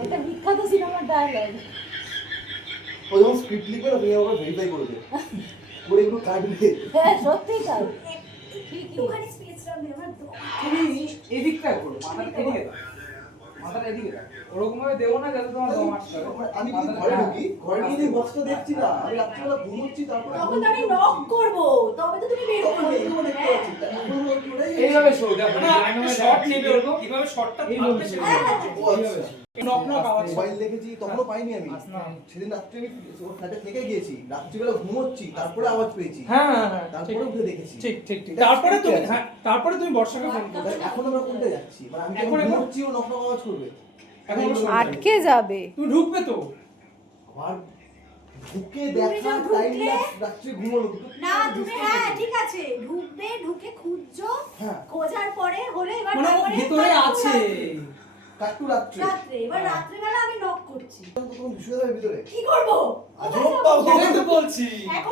একটা বিখ্যাত সিনেমার ডায়লগ। ও যখন স্ক্রিপ্ট লিখবে না তুমি আমাকে ভেরিফাই করে দেবে করে এগুলো কাটবে। হ্যাঁ সত্যি তাই। একটুখানি স্পেসটা দে আমার তুমি এদিকটা করো, মাথাটা এদিকে দাও, মাথাটা এদিকে দাও। ওরকম ভাবে দেবো না যাতে তোমার দম আটকে যাবে। আমি কিন্তু ঘরে ঢুকি, ঘরে ঢুকে বক্সটা দেখছি না, আমি রাত্রিবেলা ঘুমোচ্ছি, তারপরে তখন তো আমি নক করব, তবে তো তুমি বের তখন করবে। এইগুলো দেখতে পাচ্ছি, তারপরে ওটাই এইভাবে শো দেখো না একটা শট নেবে ওরকম কিভাবে শটটা থাকবে সেটা ও আচ্ছা। নক নক আওয়াজ মোবাইল দেখেছি তখনও পাইনি আমি। না। সেদিন রাত্রে আমি ওর ফ্ল্যাটে থেকে গিয়েছি, রাত্রিবেলা ঘুমোচ্ছি, তারপরে আওয়াজ পেয়েছি, হ্যাঁ হ্যাঁ হ্যাঁ ঠিক তারপরে উঠে দেখেছি। ঠিক ঠিক ঠিক। এটা তারপরে তুমি ঠিক আছে। হ্যাঁ তারপরে তুমি বর্ষাকে ফোন করো। তাহলে এখন আমরা কোনটা যাচ্ছি, মানে আমি এখন যখন এখন- ঘুমোচ্ছি ও নক নক আওয়াজ করবে, এখন ওর সঙ্গে আটকে যাবে। তুমি ঢুকবে তো। আবার ঢুকে তুমি দেখা যখন টাইম ঢুকলে- রাত্রে ঘুমোলো না তুমি হ্যাঁ ঠিক আছে, ঢুকবে, ঢুকে খুঁজছো, হ্যাঁ খোঁজার পরে হলে এবার মানে ও তারপরে ভেতরে কাটু আছে। কাটু রাত্রে রাত্রে, এবার রাত্রেবেলা আমি নক করছি, তখন বিষয় যাবে ভিতরে কি করবো? আজব পাও তো। সেটাই তো বলছি এখন